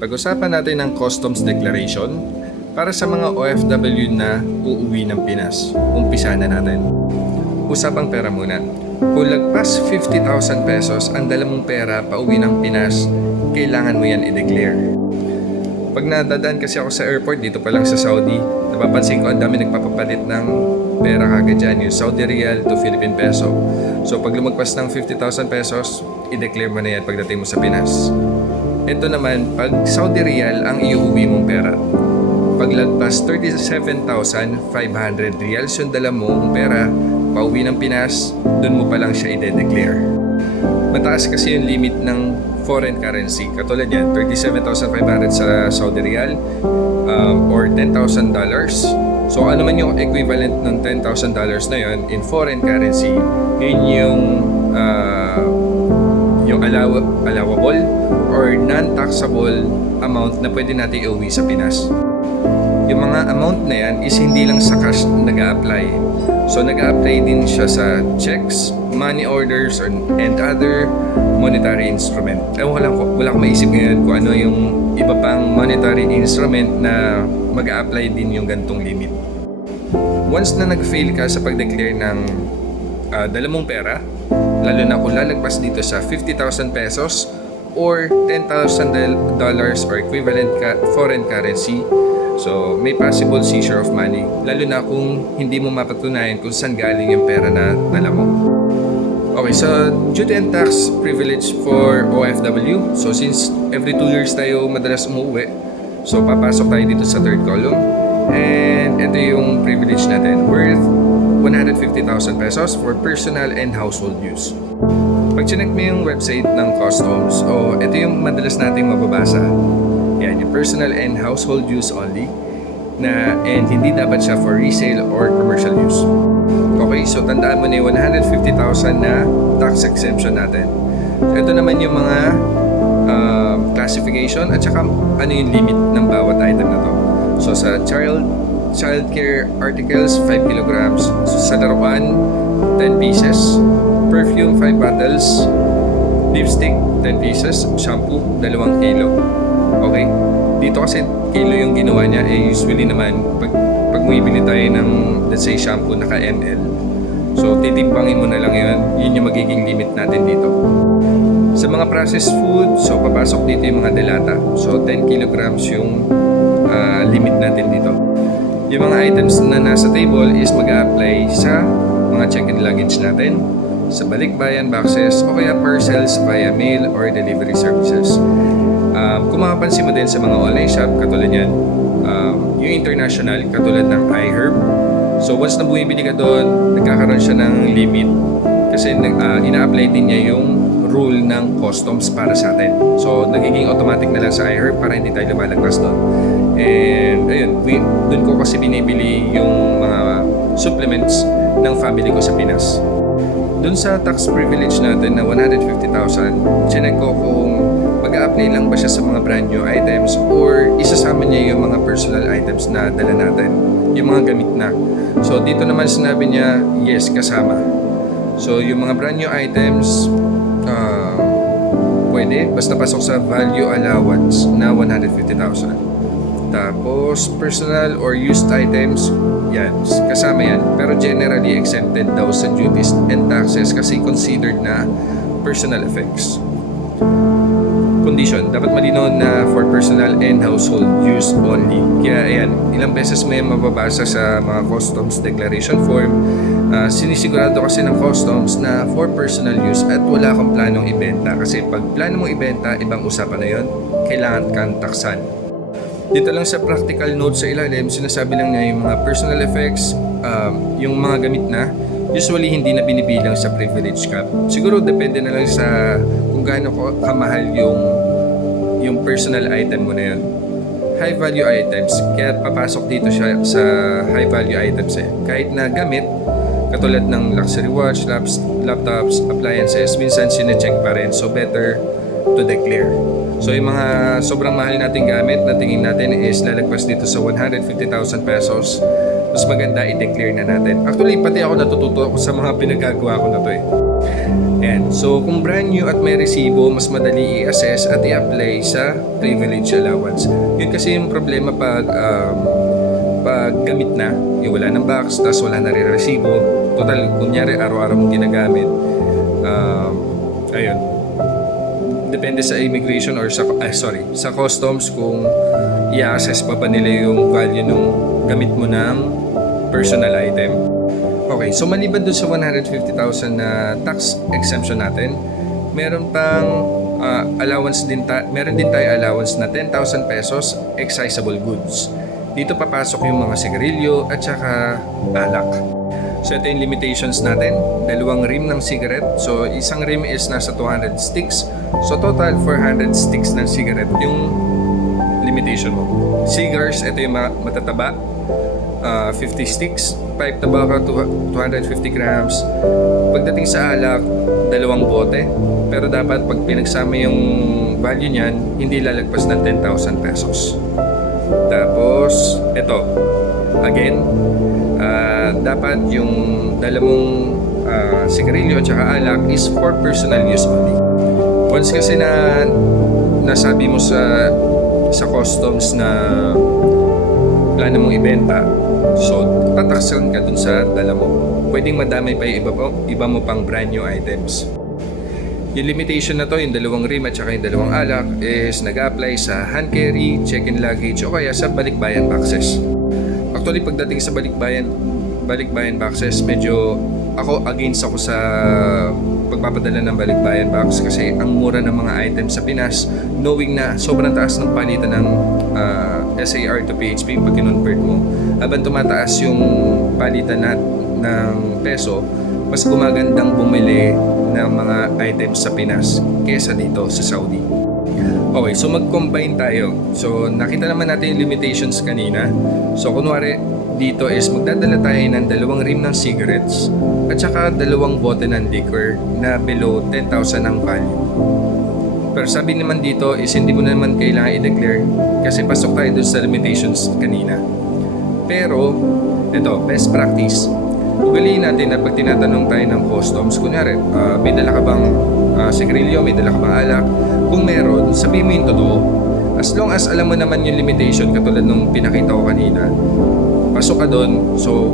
Pag-usapan natin ng customs declaration para sa mga OFW na uuwi ng Pinas. Umpisa na natin. Usapang pera muna. Kung lagpas 50,000 pesos ang dala mong pera pauwi ng Pinas, kailangan mo yan i-declare. Pag nadadaan kasi ako sa airport dito pa lang sa Saudi, napapansin ko ang dami nagpapapalit ng pera kagad dyan, yung Saudi Riyal to Philippine Peso. So pag lumagpas ng 50,000 pesos, i-declare mo na yan pagdating mo sa Pinas. Ito naman, pag Saudi Riyal ang iuwi mong pera. Pag lagpas 37,500 riyals yung dala mong pera, pauwi ng Pinas, dun mo pa lang siya i-declare. Mataas kasi yung limit ng foreign currency. Katulad yan, 37,500 sa Saudi Riyal or $10,000. So ano man yung equivalent ng $10,000 na yun in foreign currency, yun yung allowable or non-taxable amount na pwede natin iuwi sa Pinas. Yung mga amount na yan is hindi lang sa cash nag-a-apply. So nag-a-apply din siya sa checks, money orders, and other monetary instrument. Wala akong maisip ngayon kung ano yung iba pang monetary instrument na mag-a-apply din yung gantong limit. Once na nag-fail ka sa pag-declare ng dala mong pera, lalo na kung lalagpas dito sa 50,000 pesos or $10,000 or equivalent foreign currency, so may possible seizure of money, lalo na kung hindi mo mapatunayan kung saan galing yung pera na dala mo. Okay, so duty and tax privilege for OFW. So since every 2 years tayo madalas umuwi, so papasok tayo dito sa third column. And ito yung privilege natin, worth 150,000 pesos for personal and household use. Pag chinek mo yung website ng customs, ito yung madalas nating mababasa. Yan, yung personal and household use only, and hindi dapat siya for resale or commercial use. Okay, so tandaan mo na yung 150,000 na tax exemption natin. Ito naman yung mga classification at saka ano yung limit ng bawat item na to. So sa childcare articles, 5 kilograms. Sa laruan, 10 pieces. Perfume, 5 bottles. Lipstick, 10 pieces. Shampoo, 2 kilo. Okay? Dito kasi kilo yung ginawa niya. Usually naman, pag bumibili tayo ng, let's say, shampoo naka ml. So, titimpangin mo na lang yun. Yun yung magiging limit natin dito. Sa mga processed food, so papasok dito yung mga delata. So, 10 kilograms yung limit natin dito. Yung mga items na nasa table is mag-a-apply sa mga check-in luggage natin, sa balikbayan boxes, o kaya parcels via mail or delivery services. Kung makapansin mo din sa mga online shop, katulad yan, yung international, katulad ng iHerb. So once na bumibili ka doon, nagkakaroon siya ng limit kasi ina-apply din niya yung rule ng customs para sa atin. So nagiging automatic na lang sa iHerb para hindi tayo lumalagpas doon. And ayun, doon ko kasi binibili yung mga supplements ng family ko sa Pinas. Doon sa tax privilege natin na 150,000, chinek ko kung mag-a-apply lang ba siya sa mga brand new items or isasama niya yung mga personal items na dala natin, yung mga gamit na. So dito naman sinabi niya, yes, kasama. So yung mga brand new items, pwede, basta pasok sa value allowance na 150,000. Tapos, personal or used items, yan, kasama yan. Pero generally exempted daw sa duties and taxes kasi considered na personal effects. Condition, dapat malinaw na for personal and household use only. Kaya ayan, ilang beses mo yung mababasa sa mga customs declaration form. Sinisigurado kasi ng customs na for personal use at wala kang planong ibenta. Kasi pag plano mong ibenta, ibang usapan na yun, kailangan kang taksan. Dito lang sa practical note sa ilalim, sinasabi lang niya yung mga personal effects, yung mga gamit na, usually hindi na binibilang sa privilege cap. Siguro depende na lang sa kung gaano kamahal yung personal item mo na yun. High value items, kaya papasok dito siya sa high value items eh. Kahit na gamit, katulad ng luxury watch, laptops, appliances, minsan sinecheck pa rin. So better to declare. So yung mga sobrang mahal nating gamit na tingin natin is lalagpas dito sa 150,000 pesos, mas maganda i-declare na natin. Actually, pati ako natututo ako sa mga pinagagawa ko na to eh. Ayan. So, kung brand new at may resibo, mas madali i-assess at i-apply sa privilege allowance. Yun kasi yung problema pag gamit na, yung wala ng box, tapos wala na rin resibo. Total, kunyari, araw-araw mong ginagamit. Ayun. Depende sa immigration or sa customs kung i-assess pa ba nila yung value ng gamit mo ng personal item. Okay, so maliban dun sa 150,000 na tax exemption natin, meron pang meron din tayo allowance na 10,000 pesos excisable goods. Dito papasok yung mga sigarilyo at saka alak. So ito yung limitations natin, 2 rim ng cigarette. So isang rim is nasa 200 sticks. So total 400 sticks ng cigarette yung limitation mo. Cigars, ito yung matataba. 50 sticks, pipe tobacco 250 grams. Pagdating sa alak, 2 bote. Pero dapat pag pinagsama yung value niyan, hindi lalagpas ng 10,000 pesos. Tapos, ito. Again, dapat yung dala mong sigarilyo at saka alak is for personal use only. Once kasi na nasabi mo sa customs na plano mong ibenta, so tataksan ka dun sa dala mo. Pwedeng madamay pa yung iba mo pang brand new items. Yung limitation na to, yung 2 rim at saka yung 2 alak, is nag-apply sa hand carry, check-in luggage o kaya sa balikbayan boxes. Actually, pagdating sa balikbayan boxes, medyo against ako sa pagpapadala ng balikbayan box kasi ang mura ng mga items sa Pinas, knowing na sobrang taas ng palitan ng SAR to PHP pag kinonvert mo. Habang tumataas yung palitan ng peso, mas gumagandang bumili ng mga items sa Pinas kesa dito sa Saudi. Okay, so mag-combine tayo. So nakita naman natin yung limitations kanina. So kunwari dito is magdadala tayo ng 2 rim ng cigarettes at saka 2 bote ng liquor na below 10,000 ang value. Pero sabi naman dito is hindi mo naman kailangan i-declare kasi pasok tayo dun sa limitations kanina. Pero, ito, best practice. Ugaliin natin na pag tinatanong tayo ng customs, kunyari, may dala ka bang sigarilyo, may dala ka bang alak? Kung meron, sabihin mo yung totoo. As long as alam mo naman yung limitation, katulad nung pinakita ko kanina, pasok ka doon, so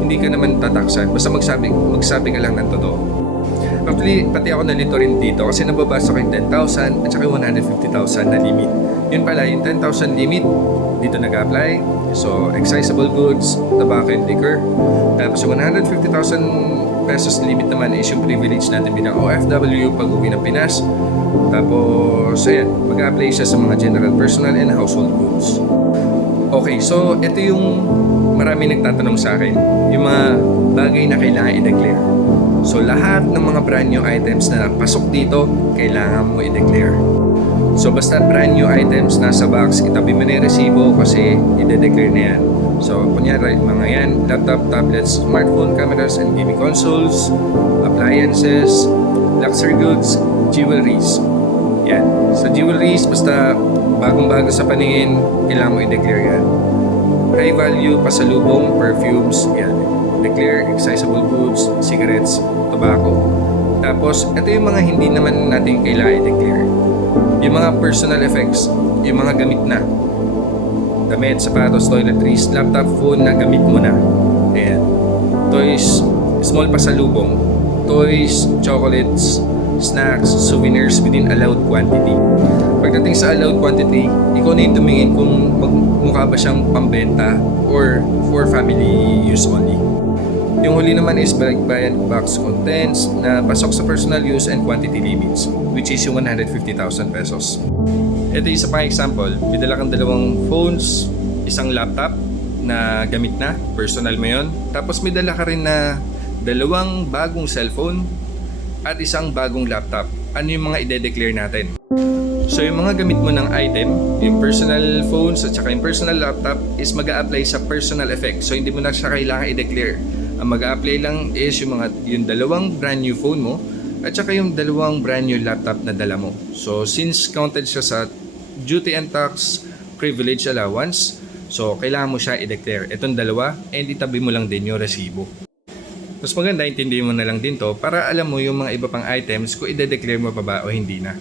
hindi ka naman tataksan. Basta magsabi ka lang ng totoo. Actually, pati ako nalito rin dito kasi nababasa ko yung 10,000 at saka yung 150,000 na limit. Yun pala, yung 10,000 limit, dito nag-apply. So, excisable goods, tobacco and liquor. Tapos yung 150,000 pesos limit naman is yung privilege natin bilang OFW pag uwi ng Pinas. Tapos, ayan, mag-apply siya sa mga general personal and household goods. Okay, so ito yung marami nagtatanong sa akin. Yung mga bagay na kailangan i-declare. So lahat ng mga brand new items na pasok dito, kailangan mo i-declare. So basta brand new items nasa box, itabi mo na yung resibo kasi i-declare na yan. So kunyari mga yan, laptop, tablets, smartphone, cameras, and gaming consoles, appliances, luxury goods, jewelries. Yan. Sa jewelries, basta bagong-bago sa paningin, kailangan mo i-declare yan. High value, pasalubong, perfumes, yan. Declare, excisable goods, cigarettes, tobacco. Tapos, ito yung mga hindi naman natin kailangan i-declare. Yung mga personal effects, yung mga gamit na. Damit, sapatos, toiletries, laptop, phone na gamit mo na. Ayan. Toys, small pasalubong. Toys, chocolates, snacks, souvenirs within allowed quantity. Pagdating sa allowed quantity, ikaw na yung tumingin kung mukha ba siyang pambenta or for family use only. Yung huli naman is balikbayan box contents na pasok sa personal use and quantity limits, which is yung 150,000 pesos. Ito isa pang example, may dala kang 2 phones, isang laptop na gamit na, personal mo yun. Tapos may dala ka rin na 2 bagong cellphone at isang bagong laptop. Ano yung mga ide-declare natin? So yung mga gamit mo ng item, yung personal phones at saka yung personal laptop is mag-a-apply sa personal effect. So hindi mo na siya kailangan i-declare. Ang mag-a-apply lang is yung 2 brand new phone mo at saka yung 2 brand new laptop na dala mo. So since counted siya sa duty and tax privilege allowance, so kailangan mo siya i-declare. Itong 2 and itabi mo lang din yung resibo. Mas maganda, intindihin mo na lang din to para alam mo yung mga iba pang items kung ide-declare mo pa ba o hindi na.